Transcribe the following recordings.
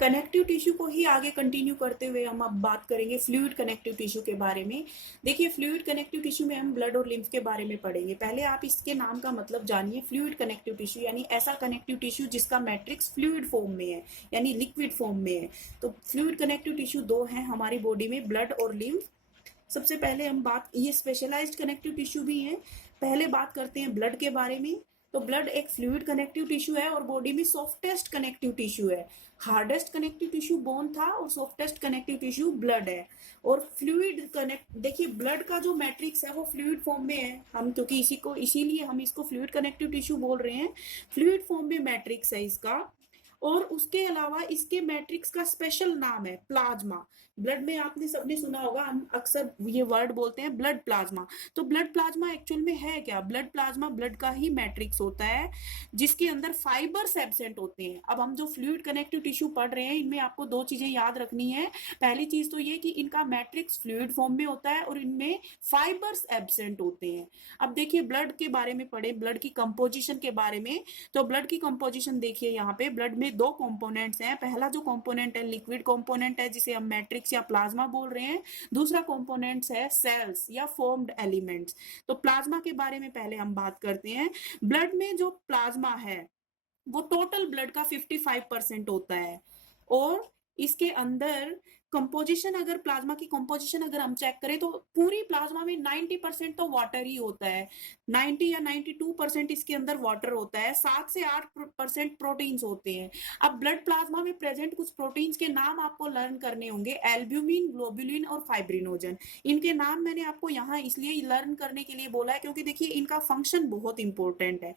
Connective tissue को ही आगे continue करते हुए हम अब बात करेंगे फ्लूइड कनेक्टिव टिश्यू के बारे में। देखिए, फ्लूइड कनेक्टिव टिश्यू में हम ब्लड और लिम्फ के बारे में पढ़ेंगे। पहले आप इसके नाम का मतलब जानिए। फ्लूइड कनेक्टिव टिश्यू यानी ऐसा कनेक्टिव टिश्यू जिसका मैट्रिक्स फ्लूइड फॉर्म में है, यानी लिक्विड फॉर्म में है। तो फ्लूइड कनेक्टिव टिश्यू दो हैं हमारी बॉडी में, ब्लड और लिम्फ। सबसे पहले हम बात, ये स्पेशलाइज्ड कनेक्टिव टिश्यू भी हैं। पहले बात करते हैं ब्लड के बारे में। तो ब्लड एक फ्लूइड कनेक्टिव टिश्यू है और बॉडी में सॉफ्टेस्ट कनेक्टिव टिश्यू है। हार्डेस्ट कनेक्टिव टिश्यू बोन था और सॉफ्टेस्ट कनेक्टिव टिश्यू ब्लड है। और फ्लूइड कनेक्ट, देखिए ब्लड का जो मैट्रिक्स है वो फ्लूइड फॉर्म में है, हम क्योंकि इसीलिए हम इसको फ्लूइड कनेक्टिव टिश्यू बोल रहे हैं। फ्लूइड फॉर्म में मैट्रिक्स है इसका। और उसके अलावा इसके मैट्रिक्स का स्पेशल नाम है प्लाज्मा। ब्लड में आपने सबने सुना होगा, हम अक्सर ये वर्ड बोलते हैं ब्लड प्लाज्मा। तो ब्लड प्लाज्मा एक्चुअल में है क्या? ब्लड प्लाज्मा ब्लड का ही मैट्रिक्स होता है जिसके अंदर फाइबर्स एब्सेंट होते हैं। अब हम जो फ्लूइड कनेक्टिव टिश्यू पढ़ रहे हैं, इनमें आपको दो चीजें याद रखनी है। पहली चीज तो ये कि इनका मैट्रिक्स फ्लूइड फॉर्म में होता है और इनमें फाइबर्स एब्सेंट होते हैं। अब देखिए ब्लड के बारे में पढ़े, ब्लड की कंपोजिशन के बारे में। तो ब्लड की कंपोजिशन देखिए, यहाँ पे ब्लड में दो कंपोनेंट्स हैं। पहला जो कंपोनेंट है लिक्विड कंपोनेंट है जिसे हम मैट्रिक्स या प्लाज्मा बोल रहे हैं। दूसरा कंपोनेंट्स है सेल्स या फॉर्म्ड एलिमेंट्स। तो प्लाज्मा के बारे में पहले हम बात करते हैं। ब्लड में जो प्लाज्मा है वो टोटल ब्लड का 55% होता है। और इसके अंदर कंपोजिशन, अगर प्लाज्मा की कंपोजिशन अगर हम चेक करें तो पूरी प्लाज्मा में 90% तो वाटर ही होता है। 90 या 92% इसके अंदर वाटर होता है। 7 से 8% प्रोटीन्स होते हैं। अब ब्लड प्लाज्मा में प्रेजेंट कुछ प्रोटीन्स के नाम आपको लर्न करने होंगे, एल्ब्यूमिन, ग्लोबुलिन और फाइब्रिनोजन। इनके नाम मैंने आपको यहाँ इसलिए लर्न करने के लिए बोला है क्योंकि देखिए इनका फंक्शन बहुत इंपॉर्टेंट है।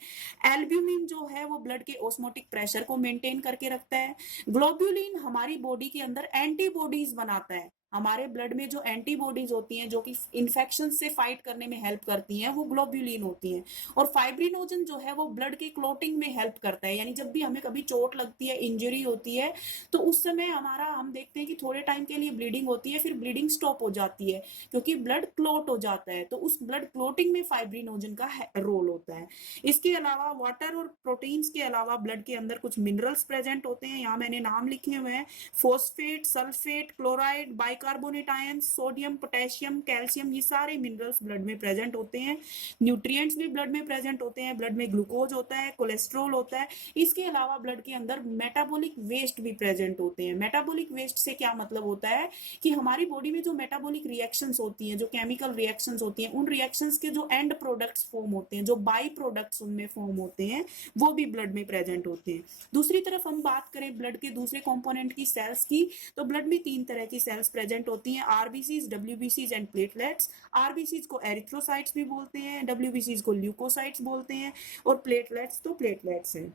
एल्ब्यूमिन जो है वो ब्लड के ऑस्मोटिक प्रेशर को मेंटेन करके रखता है। ग्लोबुलिन हमारी बॉडी के अंदर एंटीबॉडीज बनाता है। हमारे ब्लड में जो एंटीबॉडीज होती हैं जो कि इन्फेक्शन से फाइट करने में हेल्प करती हैं, वो ग्लोबुलिन होती हैं। और फाइब्रिनोजन जो है वो ब्लड के क्लोटिंग में हेल्प करता है, यानी जब भी हमें कभी चोट लगती है, इंजरी होती है, तो उस समय हम देखते हैं कि थोड़े टाइम के लिए ब्लीडिंग होती है, फिर ब्लीडिंग स्टॉप हो जाती है क्योंकि ब्लड क्लोट हो जाता है। तो उस ब्लड क्लोटिंग में फाइब्रिनोजन का रोल होता है। इसके अलावा वाटर और प्रोटीन्स के अलावा ब्लड के अंदर कुछ मिनरल्स प्रेजेंट होते हैं, यहाँ मैंने नाम लिखे हुए हैं। Phosphate, sulphate, chloride, bicarbonate ion, sodium, potassium, calcium, ये सारे मिनरल्स ब्लड में प्रेजेंट होते हैं। न्यूट्रिएंट्स भी ब्लड में प्रेजेंट होते हैं। ब्लड में ग्लूकोज होता है, कोलेस्ट्रॉल होता है। इसके अलावा ब्लड के अंदर मेटाबॉलिक वेस्ट भी प्रेजेंट होते हैं। मेटाबॉलिक वेस्ट से क्या मतलब होता है कि हमारी बॉडी में जो मेटाबॉलिक रिएक्शंस होती हैं, जो केमिकल रिएक्शंस होती हैं, उन रिएक्शंस के जो एंड प्रोडक्ट्स फॉर्म होते हैं, जो बाई प्रोडक्ट्स उनमें फॉर्म होते हैं, वो भी ब्लड में प्रेजेंट होते हैं। दूसरी तरफ हम बात करें ब्लड के दूसरे कंपोनेंट की, सेल्स की, तो ब्लड में 3 तरह की सेल्स प्रेजेंट होती हैं, आरबीसीज, डब्ल्यूबीसीज एंड प्लेटलेट्स। आरबीसीज को एरिथ्रोसाइट्स भी बोलते हैं, डब्ल्यूबीसीज को ल्यूकोसाइट्स बोलते हैं और प्लेटलेट्स तो प्लेटलेट्स हैं।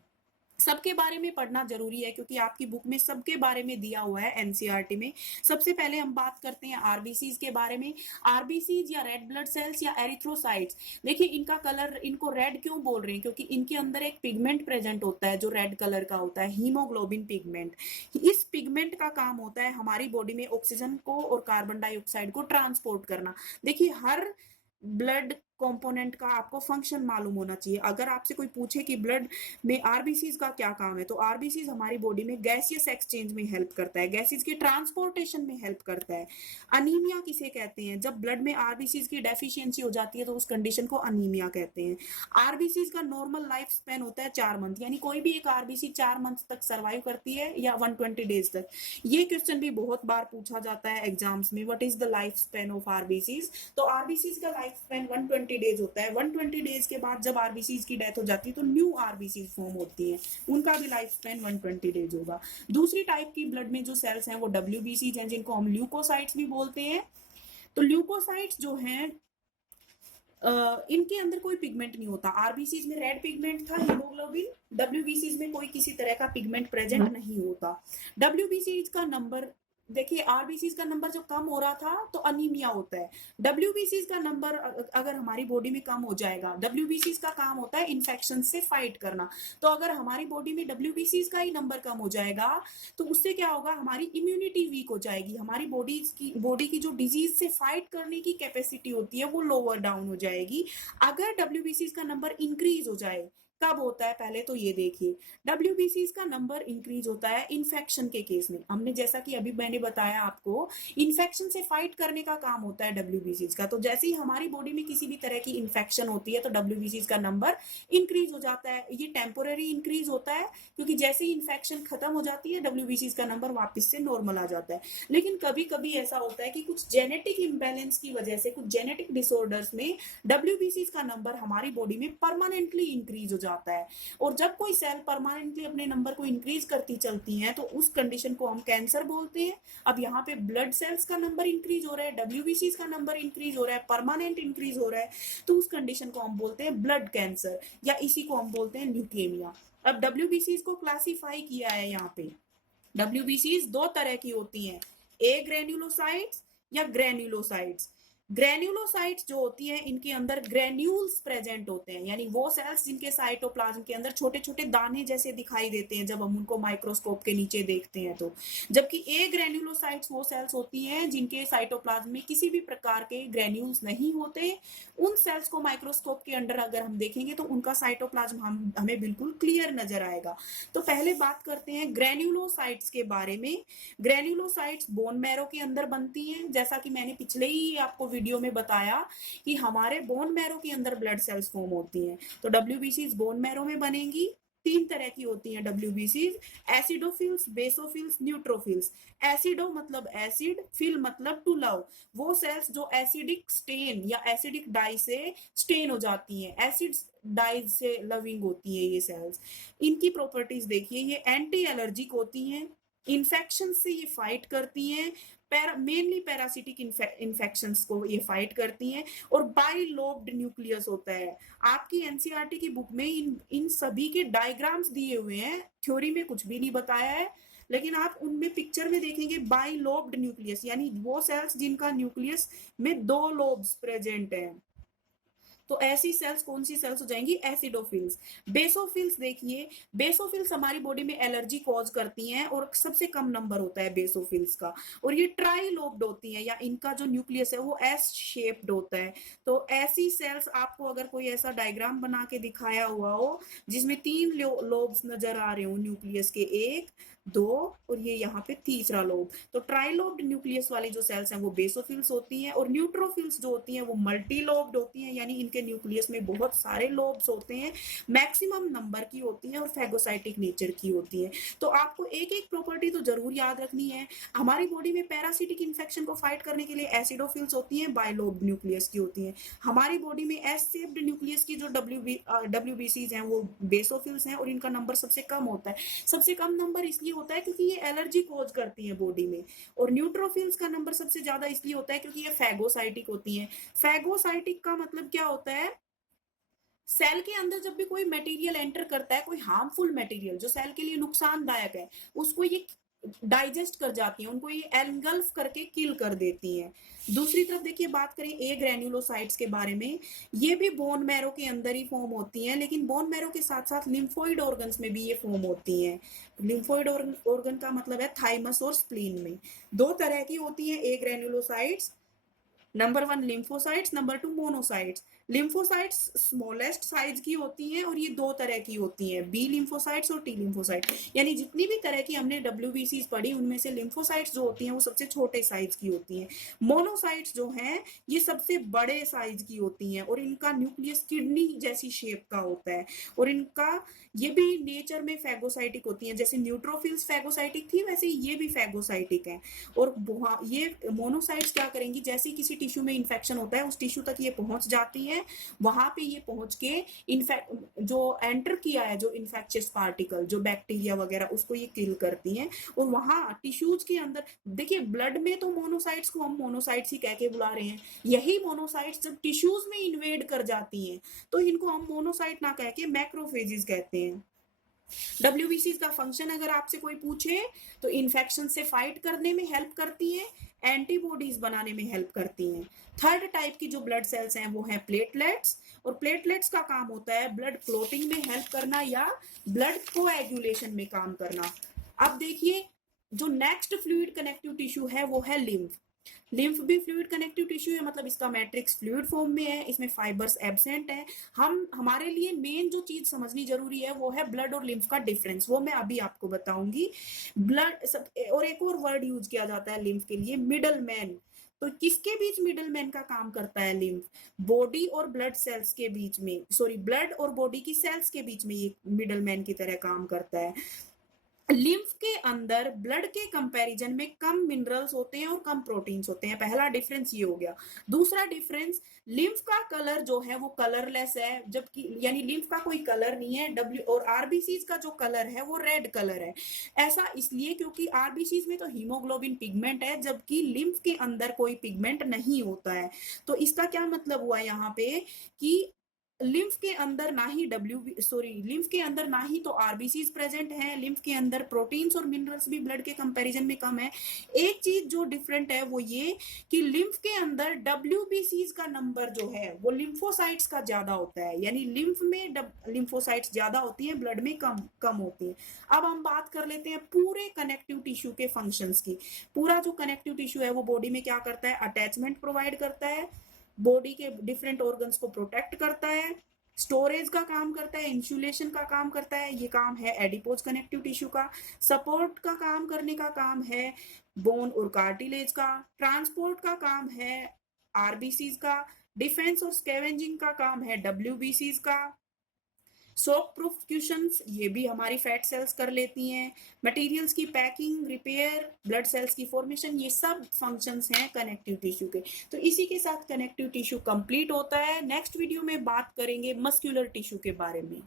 सबके बारे में पढ़ना जरूरी है क्योंकि आपकी बुक में सबके बारे में दिया हुआ है एनसीईआरटी में। सबसे पहले हम बात करते हैं आरबीसीज के बारे में। आरबीसीज या रेड ब्लड सेल्स या एरिथ्रोसाइट्स, देखिए इनका कलर, इनको रेड क्यों बोल रहे हैं? क्योंकि इनके अंदर एक पिगमेंट प्रेजेंट होता है जो रेड कलर का होता है, हीमोग्लोबिन पिगमेंट। इस पिगमेंट का काम होता है हमारी बॉडी में ऑक्सीजन को और कार्बन डाइऑक्साइड को ट्रांसपोर्ट करना। देखिए हर ब्लड कंपोनेंट का आपको फंक्शन मालूम होना चाहिए। अगर आपसे कोई पूछे कि ब्लड में आरबीसीज का क्या काम है, तो आरबीसीज हमारी बॉडी में गैसियस एक्सचेंज में हेल्प करता है, गैसेस के ट्रांसपोर्टेशन में हेल्प करता है। अनीमिया किसे कहते हैं? जब ब्लड में आरबीसीज की डेफिशिएंसी हो जाती है तो उस कंडीशन को अनीमिया कहते हैं। आरबीसीज का नॉर्मल लाइफ स्पेन होता है 4 मंथ, यानी कोई भी एक आरबीसी 4 मंथ तक सर्वाइव करती है या 120 डेज तक। ये क्वेश्चन भी बहुत बार पूछा जाता है एग्जाम्स में, what is the life span of RBCs? तो आरबीसीज का लाइफ स्पेन 120 डेज होता है। 120 डेज के बाद जब आरबीसीज की डेथ हो जाती है तो न्यू आरबीसीज फॉर्म होती है, उनका भी लाइफ स्पेन 120 डेज होगा। दूसरी टाइप की ब्लड में जो सेल्स हैं वो डब्ल्यूबीसीज हैं, जिनको हम ल्यूकोसाइट्स भी बोलते हैं। तो ल्यूकोसाइट्स जो हैं, इनके अंदर कोई पिगमेंट नहीं होता। आरबीसीज में रेड पिगमेंट था, हीमोग्लोबिन। डब्ल्यूबीसीज में कोई किसी तरह का पिगमेंट प्रेजेंट नहीं होता। डब्ल्यूबीसीज का नंबर, देखिए आरबीसीज का नंबर जब कम हो रहा था तो अनीमिया होता है। डब्ल्यूबीसीज का नंबर अगर हमारी बॉडी में कम हो जाएगा, डब्ल्यूबीसीज का काम होता है इन्फेक्शन से फाइट करना। तो अगर हमारी बॉडी में डब्ल्यूबीसीज का ही नंबर कम हो जाएगा तो उससे क्या होगा, हमारी इम्यूनिटी वीक हो जाएगी। हमारी बॉडी की जो डिजीज से फाइट करने की कैपेसिटी होती है वो लोअर डाउन हो जाएगी। अगर डब्ल्यूबीसीज का नंबर इंक्रीज हो जाए, कब होता है पहले तो ये देखिए, डब्ल्यूबीसीज का नंबर इंक्रीज होता है इन्फेक्शन के केस में। हमने जैसा कि अभी मैंने बताया आपको, इन्फेक्शन से फाइट करने का काम होता है डब्ल्यूबीसीज का। तो जैसे ही हमारी बॉडी में किसी भी तरह की इन्फेक्शन होती है तो डब्ल्यूबीसीज का नंबर इंक्रीज हो जाता है। ये टेम्पोररी इंक्रीज होता है, क्योंकि जैसे ही इन्फेक्शन खत्म हो जाती है डब्ल्यूबीसीज का नंबर वापस से नॉर्मल आ जाता है। लेकिन कभी कभी ऐसा होता है कि कुछ जेनेटिक इम्बैलेंस की वजह से, कुछ जेनेटिक डिसऑर्डर्स में डब्ल्यूबीसीज का नंबर हमारी बॉडी में परमानेंटली इंक्रीज हो जाता है। और जब कोई सेल परमानेंटली अपने नंबर को इंक्रीज करती चलती है तो उस कंडीशन को हम कैंसर बोलते हैं। अब यहाँ पे ब्लड सेल्स का नंबर इंक्रीज हो रहा है, डब्ल्यूबीसीज का नंबर इंक्रीज हो रहा है, परमानेंट इंक्रीज हो रहा है, तो उस कंडीशन को हम बोलते हैं ब्लड कैंसर, या इसी को हम बोलते हैं ल्यूकेमिया। अब डब्ल्यूबीसीज को क्लासिफाई किया है यहाँ पे। डब्ल्यूबीसीज दो तरह की होती हैं, ए ग्रेन्युलोसाइट्स या ग्रेन्युलोसाइट्स। ग्रेन्युलोसाइट्स जो होती हैं इनके अंदर ग्रेन्यूल्स प्रेजेंट होते हैं, यानी वो सेल्स जिनके साइटोप्लाज्म के अंदर छोटे छोटे दाने जैसे दिखाई देते हैं जब हम उनको माइक्रोस्कोप के नीचे देखते हैं तो। जबकि ए ग्रेन्युलोसाइट्स वो सेल्स होती हैं जिनके साइटोप्लाज्म में किसी भी प्रकार के ग्रेन्यूल्स नहीं होते। उन सेल्स को माइक्रोस्कोप के अंदर अगर हम देखेंगे तो उनका साइटोप्लाज्म हमें बिल्कुल क्लियर नजर आएगा। तो पहले बात करते हैं ग्रेन्युलोसाइट्स के बारे में। ग्रेन्युलोसाइट्स बोन मैरो के अंदर बनती हैं, जैसा कि मैंने पिछले ही आपको वीडियो में बताया कि हमारे बोन मैरो के अंदर ब्लड सेल्स फॉर्म होती हैं। तो डब्ल्यूबीसीज बोन मैरो में बनेंगी। तीन तरह की होती हैं डब्ल्यूबीसीज, एसिडोफिल्स, बेसोफिल्स, न्यूट्रोफिल्स। एसिडो मतलब एसिड, फिल मतलब टू लव, वो सेल्स जो एसिडिक स्टेन या एसिडिक डाई से स्टेन हो जाती हैं, एसिड डाई से लविंग होती है ये सेल्स। इनकी प्रॉपर्टीज देखिए, ये एंटी एलर्जिक होती हैं, इन्फेक्शन से ये फाइट करती हैं, मेनली पैरासिटिक इन्फेक्शंस को ये फाइट करती हैं, और बाइलोब्ड न्यूक्लियस होता है। आपकी एनसीईआरटी की बुक में इन सभी के डायग्राम्स दिए हुए हैं, थ्योरी में कुछ भी नहीं बताया है, लेकिन आप उनमें पिक्चर में देखेंगे बाइलोब्ड न्यूक्लियस, यानी वो सेल्स जिनका न्यूक्लियस में दो लोब्स प्रेजेंट है। तो ऐसी सेल्स कौन सी सेल्स हो जाएंगी, एसिडोफिल्स। बेसोफिल्स देखिए, बेसोफिल्स हमारी बॉडी में एलर्जी कॉज करती हैं और सबसे कम नंबर होता है बेसोफिल्स का, और ये ट्राइलोब्ड होती हैं, या इनका जो न्यूक्लियस है वो एस शेप्ड होता है। तो ऐसी सेल्स आपको अगर कोई ऐसा डायग्राम बना के दिखाया हुआ हो जिसमें तीन लोब्स नजर आ रहे हो न्यूक्लियस के, एक, दो, और ये यहाँ पे तीसरा लोब, तो ट्राइलोब्ड न्यूक्लियस वाली जो सेल्स हैं वो बेसोफिल्स होती हैं। और न्यूट्रोफिल्स जो होती हैं वो मल्टीलोब्ड होती हैं, यानी इनके न्यूक्लियस में बहुत सारे लोब्स होते हैं, मैक्सिमम नंबर की होती हैं और फैगोसाइटिक नेचर की होती है। तो आपको एक एक प्रॉपर्टी तो जरूर याद रखनी है। हमारी बॉडी में पैरासिटिक इन्फेक्शन को फाइट करने के लिए एसिडोफिल्स होती हैं, बाइलोब्ड न्यूक्लियस की होती हैं। हमारी बॉडी में एस शेप्ड न्यूक्लियस की जो डब्ल्यूबीसीज हैं वो बेसोफिल्स हैं, और इनका नंबर सबसे कम होता है। सबसे कम नंबर इसलिए होता है क्योंकि ये एलर्जी कॉज करती है बॉडी में। और न्यूट्रोफिल्स का नंबर सबसे ज्यादा इसलिए होता है क्योंकि ये फैगोसाइटिक होती हैं। फैगोसाइटिक का मतलब क्या होता है, सेल के अंदर जब भी कोई मटेरियल एंटर करता है, कोई हार्मफुल मटेरियल जो सेल के लिए नुकसानदायक है, उसको ये डाइजेस्ट कर जाती हैं, उनको ये एनगल्फ करके किल कर देती हैं। दूसरी तरफ देखिए, बात करें ए ग्रेन्युलोसाइट्स के बारे में, ये भी बोन मैरो के अंदर ही फॉर्म होती हैं, लेकिन बोन मैरो के साथ साथ लिम्फोइड ऑर्गन्स में भी ये फॉर्म होती हैं। लिम्फोइड ऑर्गन का मतलब है थाइमस और स्प्लीन में। दो तरह की होती हैं A granulocytes, number 1 lymphocytes, number 2 monocytes. Lymphocytes smallest size की होती हैं और ये दो तरह की होती हैं, बी लिम्फोसाइट्स और टी लिम्फोसाइट्स। यानी जितनी भी तरह की हमने डब्ल्यूबीसीज पढ़ी उनमें से लिम्फोसाइट्स जो होती हैं वो सबसे छोटे साइज की होती हैं। मोनोसाइट्स जो हैं ये सबसे बड़े साइज की होती हैं, और इनका न्यूक्लियस किडनी जैसी शेप का होता है, और इनका ये भी नेचर में फैगोसाइटिक होती हैं। जैसे न्यूट्रोफिल्स फैगोसाइटिक थी वैसे ये भी फैगोसाइटिक है। और ये मोनोसाइट्स क्या करेंगी, जैसे किसी टिश्यू में इन्फेक्शन होता है उस टिश्यू तक ये पहुंच जाती है, वहां पे ये पहुंच के जो एंटर किया है जो इन्फेक्शियस पार्टिकल, जो बैक्टीरिया वगैरह, उसको ये किल करती हैं। और वहां टिश्यूज के अंदर देखिए, ब्लड में तो मोनोसाइट्स को हम मोनोसाइट्स ही कह के बुला रहे हैं, यही मोनोसाइट्स जब टिश्यूज में इन्वेड कर जाती हैं तो इनको हम मोनोसाइट ना कह के मैक्रोफेजेस कहते हैं। डब्ल्यूबीसी का फंक्शन अगर आपसे कोई पूछे तो इन्फेक्शन से फाइट करने में हेल्प करती हैं, एंटीबॉडीज बनाने में हेल्प करती हैं। थर्ड टाइप की जो ब्लड सेल्स हैं वो है प्लेटलेट्स, और प्लेटलेट्स का काम होता है ब्लड क्लोटिंग में हेल्प करना या ब्लड कोएगुलेशन में काम करना। अब देखिए, जो नेक्स्ट फ्लूइड कनेक्टिव टिश्यू है वो है लिम्फ। लिम्फ भी फ्लूइड कनेक्टिव टिश्यू है, मतलब इसका मैट्रिक्स फ्लूइड फॉर्म में है, इसमें फाइबर्स एब्सेंट है। हमारे लिए मेन जो चीज समझनी जरूरी है वो है ब्लड और लिम्फ का डिफरेंस, वो मैं अभी आपको बताऊंगी। ब्लड सब, और एक और वर्ड यूज किया जाता है लिम्फ के लिए, मिडल मैन। तो किसके बीच मिडल मैन का काम करता है लिम्फ? बॉडी और ब्लड सेल्स के बीच में, सॉरी ब्लड और बॉडी की सेल्स के बीच में ये मिडल मैन की तरह काम करता है। लिम्फ के अंदर ब्लड के कंपैरिजन में कम मिनरल्स होते हैं और कम प्रोटीन्स होते हैं, पहला डिफरेंस ये हो गया। दूसरा डिफरेंस, लिम्फ का कलर जो है वो कलरलेस है, जबकि यानी लिम्फ का कोई कलर नहीं है। डब्ल्यू और आरबीसीज का जो कलर है वो रेड कलर है। ऐसा इसलिए क्योंकि आरबीसीज में तो हीमोग्लोबिन पिगमेंट है, जबकि लिम्फ के अंदर कोई पिगमेंट नहीं होता है। तो इसका क्या मतलब हुआ यहाँ पे कि लिम्फ के अंदर ना ही लिम्फ के अंदर ना ही तो आरबीसीज प्रेजेंट है, लिम्फ के अंदर प्रोटीन्स और मिनरल्स भी ब्लड के कंपैरिजन में कम है। एक चीज जो डिफरेंट है वो ये कि लिम्फ के अंदर डब्ल्यूबीसीज का नंबर जो है वो लिम्फोसाइट्स का ज्यादा होता है, यानी लिम्फ में लिम्फोसाइट्स ज्यादा होती है, ब्लड में कम कम होती है। अब हम बात कर लेते हैं पूरे कनेक्टिव टिश्यू के फंक्शंस की। पूरा जो कनेक्टिव टिश्यू है वो बॉडी में क्या करता है? अटैचमेंट प्रोवाइड करता है, बॉडी के डिफरेंट ऑर्गन्स को प्रोटेक्ट करता है, स्टोरेज का काम करता है, इंसुलेशन का काम करता है, ये काम है एडिपोज कनेक्टिव टिश्यू का। सपोर्ट का काम करने का काम है बोन और कार्टिलेज का। ट्रांसपोर्ट का काम है आरबीसीज का। डिफेंस और स्कैवेंजिंग का काम है डब्ल्यूबीसीज का। शॉक प्रूफ क्यूशंस ये भी हमारी फैट सेल्स कर लेती हैं। मटेरियल्स की पैकिंग, रिपेयर, ब्लड सेल्स की फॉर्मेशन, ये सब फंक्शंस हैं कनेक्टिव टिश्यू के। तो इसी के साथ कनेक्टिव टिश्यू कंप्लीट होता है। नेक्स्ट वीडियो में बात करेंगे मस्कुलर टिश्यू के बारे में।